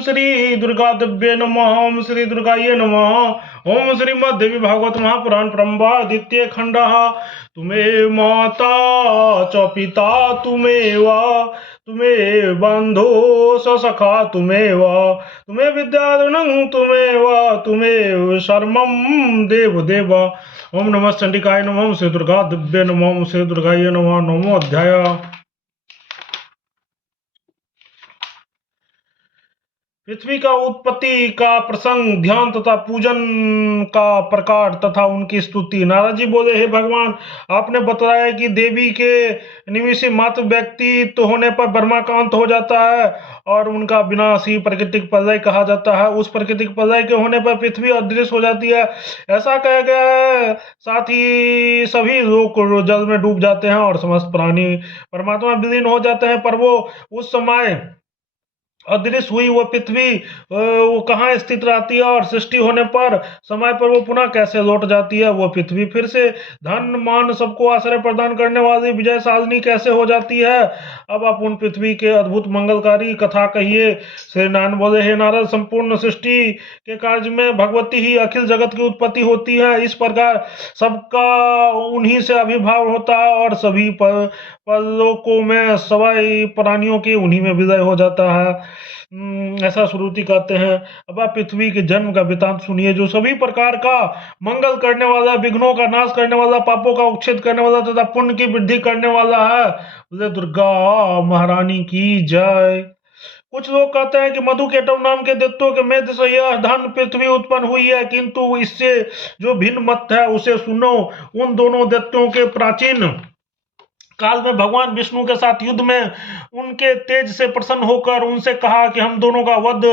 श्री दुर्गा दिव्ये नमः। ओम श्री दुर्गाये नमः। ओम श्रीमद्देवी भागवत महापुराण परम्परा द्वितीय खंड। तुम्हें माता च पिता तुम्हें बंधो स सखा तुम्हें विद्याधनं तुम्हें शर्मं देव देव। ओम नमः चंडिकाय नमः। ओम श्री दुर्गा दिव्ये नमः। ओम श्री दुर्गाये नमः। नमो अध्याय। पृथ्वी का उत्पत्ति का प्रसंग, ध्यान तथा पूजन का प्रकार तथा उनकी स्तुति। नारद जी बोले, हे भगवान, आपने बताया कि देवी के निमिष मात्र व्यक्तित्व होने पर ब्रह्मा का अंत हो जाता है और उनका विनाश ही प्राकृतिक प्रलय कहा जाता है। उस प्राकृतिक प्रलय के होने पर पृथ्वी अदृश्य हो जाती है, ऐसा कहा गया है। साथ ही सभी लोग जल में डूब जाते हैं और समस्त प्राणी परमात्मा विलीन हो जाते हैं। पर वो उस समय अदृश्य हुई वो पृथ्वी वो कहाँ स्थित रहती है और सृष्टि होने पर समय पर वो पुनः कैसे लौट जाती है? वो पृथ्वी फिर से धन मान सबको आश्रय प्रदान करने वाली विजय साधनी कैसे हो जाती है? अब आप उन पृथ्वी के अद्भुत मंगलकारी कथा कहिए। श्री नारायण बोले, हे नारद, संपूर्ण सृष्टि के कार्य में भगवती ही अखिल जगत की उत्पत्ति होती है। इस प्रकार सबका उन्हीं से अभिभाव होता है और सभी परलोकों में सवाई प्राणियों के उन्हीं में विलय हो जाता है। ऐसा श्रुति कहते हैं। अब आप पृथ्वी के जन्म का वृतांत सुनिए, जो सभी प्रकार का मंगल करने वाला, विघ्नों का नाश करने वाला, पापों का उच्छेद करने वाला तथा पुण्य की वृद्धि करने वाला है। बोले दुर्गा महारानी की जय। कुछ लोग कहते हैं कि मधु केटव नाम के दैत्यों के मेध से यह धन पृथ्वी उत्पन्न हुई है, किंतु इससे जो भिन्न मत है उसे सुनो। उन दोनों दैत्यों के प्राचीन काल में भगवान विष्णु के साथ युद्ध में उनके तेज से प्रसन्न होकर उनसे कहा कि हम दोनों का वध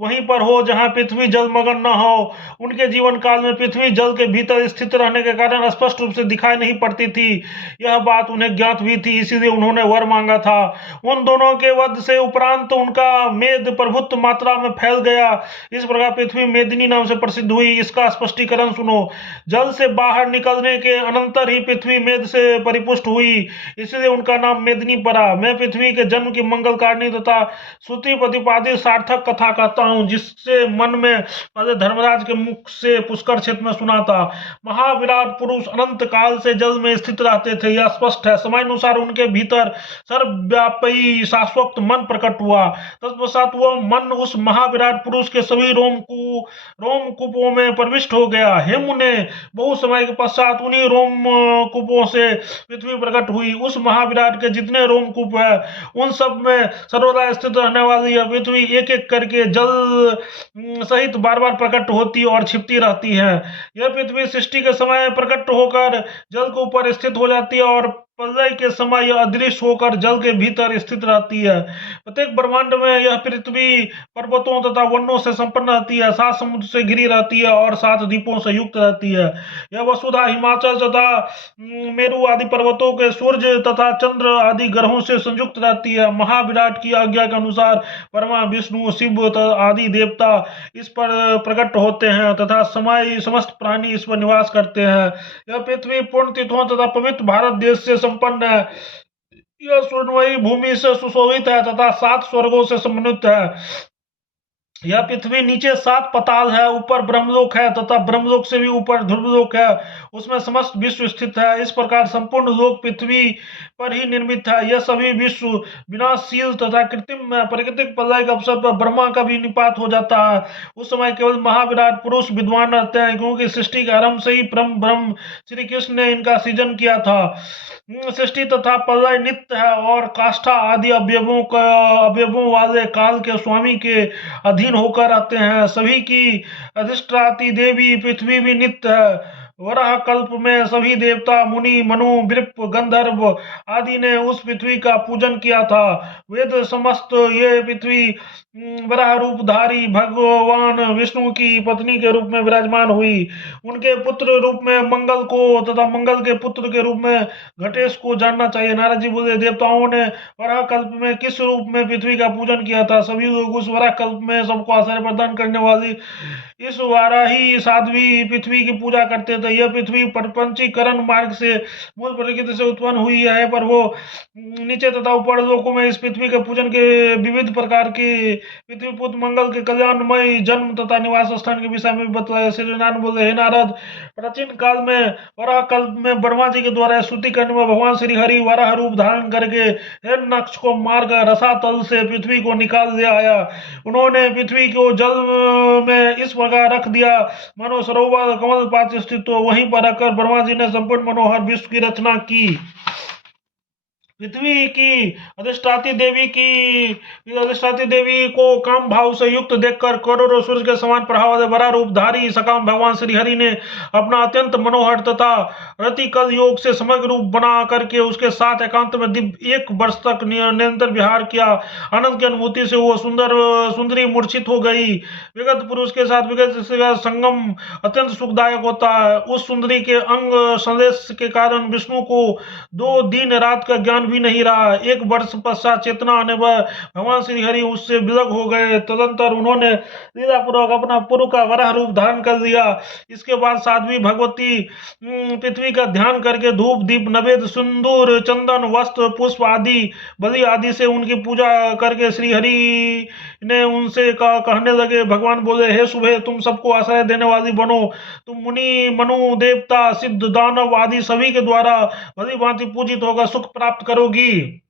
वहीं पर हो जहां पृथ्वी जलमग्न न हो। उनके जीवन काल में पृथ्वी जल के भीतर स्थित रहने के कारण स्पष्ट रूप से दिखाई नहीं पड़ती थी। यह बात उन्हें ज्ञात भी थी, इसीलिए उन्होंने वर मांगा था। उन दोनों के वध से उपरांत उनका मेद प्रभुत्व मात्रा में फैल गया। इस प्रकार पृथ्वी मेदिनी नाम से प्रसिद्ध हुई। इसका स्पष्टीकरण सुनो। जल से बाहर निकलने के अनंतर ही पृथ्वी मेद से परिपुष्ट हुई, इसलिए उनका नाम मेदिनी पड़ा। मैं पृथ्वी के जन्म की मंगलकारिणी तथा श्रुति प्रतिपादित सार्थक कथा कहता हूँ, जिससे मन में पहले धर्मराज के मुख से पुष्कर क्षेत्र में सुना था। महाविराट पुरुष अनंत काल से जल में स्थित रहते थे, यह स्पष्ट है। समय अनुसार उनके भीतर सर्वव्यापी शाश्वत मन प्रकट हुआ। तत्पश्चात वह मन उस महाविराट पुरुष के सभी रोमकूपों में प्रविष्ट हो गया। हे मुने, बहुत समय के पश्चात उन्हीं रोमकूपों से पृथ्वी प्रकट हुई। उस महाविराट के जितने रोमकूप है उन सब में सर्वदा स्थित रहने वाली यह पृथ्वी एक एक करके जल सहित बार बार प्रकट होती और छिपती रहती है। यह पृथ्वी सृष्टि के समय प्रकट होकर जल के ऊपर स्थित हो जाती है और प्रलय के समय यह अदृश्य होकर जल के भीतर स्थित रहती है। प्रत्येक ब्रह्मांड में यह पृथ्वी पर्वतों तथा वनों से संपन्न रहती है, 7 समुद्र से घिरी रहती है और 7 द्वीपों से युक्त रहती है। यह वसुधा हिमाचल तथा मेरु आदि पर्वतों के सूर्य तथा चंद्र आदि ग्रहों से संयुक्त रहती है। महाविराट की आज्ञा के अनुसार ब्रह्मा, विष्णु, शिव आदि देवता इस पर प्रकट होते हैं तथा समस्त प्राणी इस पर निवास करते हैं। यह पृथ्वी पूर्ण तीर्थों तथा पवित्र भारत देश से संपन्न है। यह स्वर्णमयी भूमि से सुशोभित है तथा 7 स्वर्गों से समन्वित है। यह पृथ्वी नीचे 7 पताल है, ऊपर ब्रह्मलोक है तथा ब्रह्मलोक से भी ऊपर ध्रुवलोक है, उसमें समस्त विश्व स्थित है। इस प्रकार संपूर्ण लोक पृथ्वी पर ही निर्मित है। यह सभी विश्व विनाशशील तथा कृत्रिम प्राकृतिक प्रलय के अवसर पर ब्रह्मा का भी निपात हो जाता है। उस समय केवल महाविराट पुरुष विद्वान रहते हैं, क्योंकि सृष्टि के आरंभ से ही ब्रह्म श्री कृष्ण ने इनका सृजन किया था। सृष्टि तथा प्रलय नित्य है और काष्ठा आदि अवयवों वाले काल के स्वामी के अधीन होकर आते हैं। सभी की अधिष्ठात्री देवी पृथ्वी भी नित्य है। वराह कल्प में सभी देवता, मुनि, मनु, विप्र, गंधर्व आदि ने उस पृथ्वी का पूजन किया था। वेद समस्त ये पृथ्वी वराह रूपधारी भगवान विष्णु की पत्नी के रूप में विराजमान हुई। उनके पुत्र रूप में मंगल को तथा मंगल के पुत्र के रूप में घटेश को जानना चाहिए। नारद जी बोले, देवताओं ने वराह कल्प में किस रूप में पृथ्वी का पूजन किया था? सभी लोग उस वराह कल्प में सबको आश्रय प्रदान करने वाली इस वाराही साध्वी पृथ्वी की पूजा करते थे। यह पृथ्वी प्रपंचीकरण मार्ग से मूल प्रकृति से उत्पन्न हुई है, पर वो नीचे तथा ऊपर लोकों में इस पृथ्वी के पूजन के विविध प्रकार की पृथ्वी पुत्र मंगल के कल्याणमय जन्म तथा निवास स्थान के विषय में बतलाया। श्री नारायण बोले, हे नारद, प्राचीन काल में वराह कल्प में ब्रह्मा जी के द्वारा स्तुति करने में भगवान श्री हरि वराह रूप धारण करके हिरण्यक्ष को मारकर रसातल से पृथ्वी को निकाल ले आया। उन्होंने पृथ्वी को जल में इस प्रकार रख दिया मानो सरोवर कमल पात्र स्थित तो वहीं पर रखकर ब्रह्मा जी ने संपूर्ण मनोहर विश्व की रचना की। पृथ्वी की अधिष्ठाती देवी को काम भाव से युक्त देखकर करोड़ों सूर्य के समान प्रभाव वाले बड़ा रूपधारी सकाम भगवान श्री हरि ने अपना अत्यंत मनोहर तथा रतिकल योग से समग्र रूप बना करके उसके साथ एकांत में दिव्य 1 वर्ष तक निरंतर विहार किया। आनंद की अनुभूति से वो सुंदरी मूर्छित हो गई। विगत पुरुष के साथ विगत संगम अत्यंत सुखदायक होता है। उस सुंदरी के अंग संदेश के कारण विष्णु को 2 दिन रात का ज्ञान भी नहीं रहा। 1 वर्ष पश्चात चेतना आने पर भगवान श्री हरि उससे विलग हो गए। तदंतर उन्होंने लीलापूर्वक अपना पूर्व का वराह रूप धारण कर लिया। इसके बाद साध्वी भगवती पृथ्वी का ध्यान करके धूप दीप नवेद सिंदूर चंदन वस्त्र पुष्प आदि बलि आदि से उनकी पूजा करके श्री हरि ने उनसे कहने लगे। भगवान बोले, हे शुभे, तुम सबको आश्रय देने वाली बनो। तुम मुनि मनु देवता सिद्ध दानव आदि सभी के द्वारा भली भांति पूजित होकर सुख प्राप्त करोगी।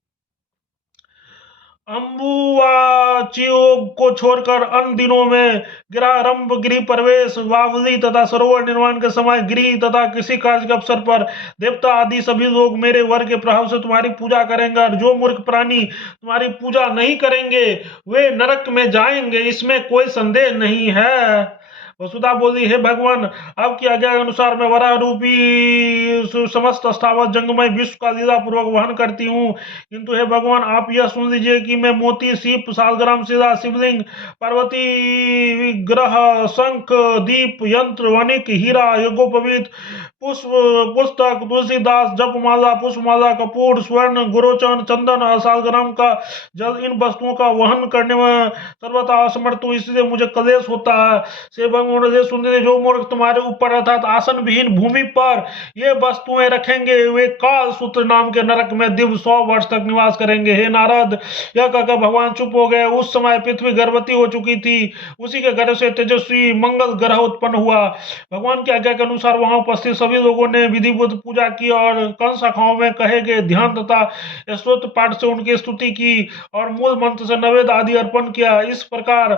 अम्बुवाचियोग को छोड़कर अन्य दिनों में गृहारंभ गृह प्रवेश वावली तथा सरोवर निर्माण के समय गृह तथा किसी कार्य के अवसर पर देवता आदि सभी लोग मेरे वर के प्रभाव से तुम्हारी पूजा करेंगे और जो मूर्ख प्राणी तुम्हारी पूजा नहीं करेंगे वे नरक में जाएंगे, इसमें कोई संदेह नहीं है। वसुधा बोली, हे भगवान, आपकी आज्ञा के अनुसार मैं वराह रूपी समस्त स्थावर जंगमय विश्व का लीला पूर्वक वहन करती हूँ। किंतु हे भगवान, आप यह सुन लीजिए कि मैं मोती सीप सालग्राम शिला शिवलिंग पार्वती विग्रह शंख दीप यंत्र वणिक हीरा यज्ञोपवीत पुस्तक तुलसीदास जपमाला पुष्पमाला कपूर स्वर्ण गुरोचन चंदन और सालग्राम का जल इन वस्तुओं का वहन करने में सर्वथा असमर्थ हूँ, इसलिए मुझे क्लेश होता है। से भगवान सुंदर, जो मूर्ख तुम्हारे ऊपर अर्थात आसन विहीन भूमि पर ये वस्तुएं रखेंगे वे काल सूत्र नाम के नरक में दिव्य 100 वर्ष तक निवास करेंगे। हे नारद, यह कहकर भगवान चुप हो गए। उस समय पृथ्वी गर्भवती हो चुकी थी। उसी के गर्भ से तेजस्वी मंगल ग्रह उत्पन्न हुआ। भगवान की आज्ञा के अनुसार वहां उपस्थित सभी लोगों ने विधिवत पूजा की और कंस शाखाओं में कहे गए ध्यान तथा स्तोत्र पाठ से उनकी स्तुति की और मूल मंत्र से नवेद आदि अर्पण किया। इस प्रकार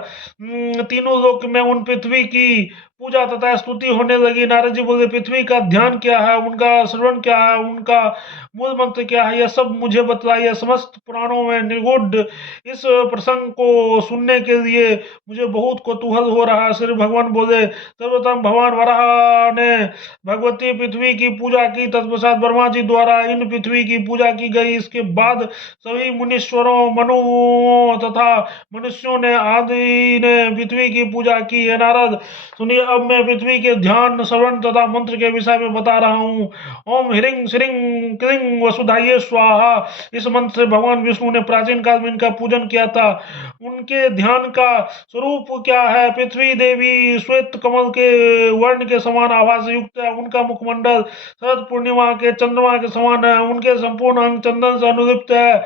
तीनों लोक में उन पृथ्वी की पूजा तथा स्तुति होने लगी। नारद जी बोले, पृथ्वी का ध्यान क्या है, उनका श्रवण क्या है, उनका मूल मंत्र क्या है, यह सब मुझे बतलाइए। समस्त पुराणों में निर्गुण इस प्रसंग को सुनने के लिए मुझे बहुत कौतूहल हो रहा है। श्री भगवान बोले, सर्वप्रथम भगवान वराह ने भगवती पृथ्वी की पूजा की। तत्पश्चात ब्रह्मा जी द्वारा इन पृथ्वी की पूजा की गई। इसके बाद सभी मुनीश्वरों मनुओं तथा मनुष्यों ने आदि ने पृथ्वी की पूजा की है। नारद सुनिए, अब मैं पृथ्वी के ध्यान श्रवण तथा मंत्र के विषय में बता रहा हूँ। ओम ह्रीं श्रीं क्लीं वसुधाये स्वाहा, इस मंत्र से भगवान विष्णु ने प्राचीन काल में इनका पूजन किया था। उनके ध्यान का स्वरूप क्या है? पृथ्वी देवी श्वेत कमल के वर्ण के समान आभा से युक्त है। उनका मुखमंडल शरद पूर्णिमा के चंद्रमा के समान है। उनके संपूर्ण अंग चंदन से अनुलिप्त है।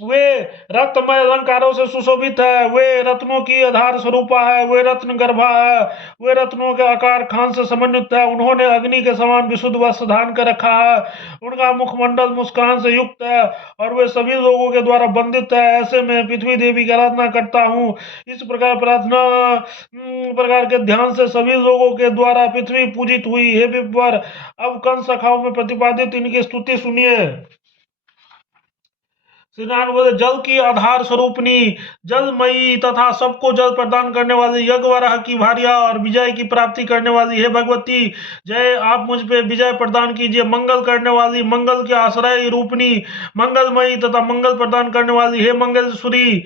वे रत्नमय अलंकारों से सुशोभित है। वे रत्नों की आधार स्वरूपा है। वे रत्न गर्भा है। वे रत्नों के आकार खान से समन्वित है। उन्होंने अग्नि के समान विशुद्ध वस्त्र धारण कर रखा है। उनका मुखमंडल मुस्कान से युक्त है और वे सभी लोगों के द्वारा वंदित है। ऐसे में पृथ्वी देवी की आराधना करता हूँ। इस प्रकार प्रार्थना प्रकार के ध्यान से सभी लोगों के द्वारा पृथ्वी पूजित हुई। हे विप्र, अब कंस शाखाओं में प्रतिपादित इनकी स्तुति सुनिए। श्री नारायण बोले, जल की आधार स्वरूपनी जलमयी तथा सबको जल प्रदान करने वाली यज्ञवराह की भार्या और विजय की प्राप्ति करने वाली हे भगवती जय, आप मुझ पे विजय प्रदान कीजिए। मंगल करने वाली मंगल के आश्रय रूपनी मंगलमयी तथा मंगल प्रदान करने वाली हे मंगलेश्वरी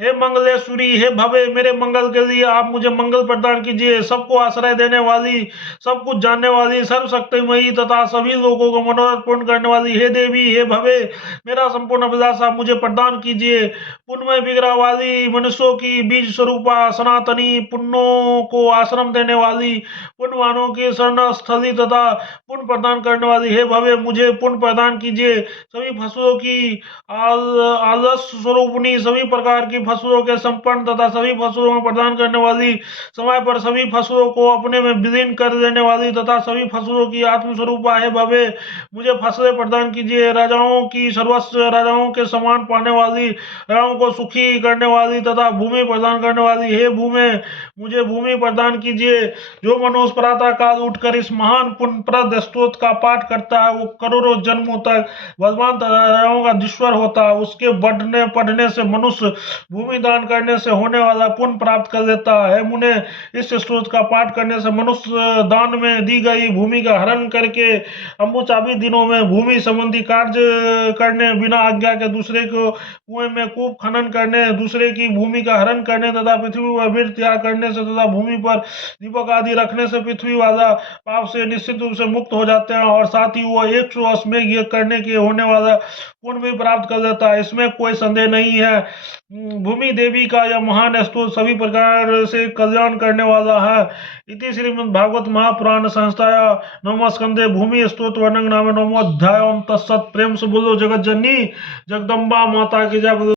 हे मंगलेश्वरी, हे भवे, मेरे मंगल के लिए आप मुझे मंगल प्रदान कीजिए। सबको आश्रय देने वाली, सब कुछ जानने वाली, सर्वशक्तिमयी तथा सभी लोगों को मनोरथ पूर्ण करने वाली हे देवी, हे भवे, मेरा संपूर्ण अभिलाषा आप मुझे प्रदान कीजिए। पुण्यमय विग्रह वाली, मनुष्यों की बीज स्वरूपा, सनातनी, पुण्यों को आश्रम देने वाली, पुण्यवानों की शरण स्थली तथा पुण्य प्रदान करने वाली हे भवे, मुझे पुण्य प्रदान कीजिए। सभी फसलों की आलस स्वरूपणी, सभी प्रकार की फसलों के संपन्न तथा सभी फसलों में प्रदान करने वाली, समय पर सभी फसलों को अपने में विलीन कर देने वाली तथा सभी फसलों की आत्मस्वरूपा है भवे, मुझे फसलें प्रदान कीजिए। राजाओं की सर्वस्व, राजाओं के समान पाने वाली, राजाओं को सुखी करने वाली तथा भूमि प्रदान करने वाली हे भूमि, मुझे भूमि प्रदान कीजिए। जो मनुष्य प्रातः काल उठकर इस महान पुण्यप्रद स्तोत्र का पाठ करता है, वो करोड़ों जन्मों तक भगवान राजाओं का धीश्वर होता है। उसके बढ़ने पढ़ने से मनुष्य भूमि दान करने से होने वाला पुण्य प्राप्त कर लेता है। मुने, इस स्तोत्र का पाठ करने से मनुष्य दान में दी गई भूमि का हरण करके अम्बुचाबी दिनों में भूमि संबंधी कार्य करने, बिना आज्ञा के दूसरे को कुएं में कूप खनन करने, दूसरे की भूमि का हरण करने तथा पृथ्वी पर वीर त्याग करने से तथा भूमि पर दीपक आदि रखने से पृथ्वी वाला पाप से निश्चित रूप से मुक्त हो जाते हैं और साथ ही वो 100 अश्वमेध यज्ञ करने के होने वाला पुण्य भी प्राप्त कर लेता है। इसमें कोई संदेह नहीं है। भूमि देवी का यह महान स्तोत्र सभी प्रकार से कल्याण करने वाला है। इति श्रीमद् भागवत महापुराण संस्थाया नवम स्कंदे भूमि स्तोत्र वर्णन नाम नवमो अध्याय। तत्सत। प्रेम से बोलो जगत जननी जगदम्बा माता की जय।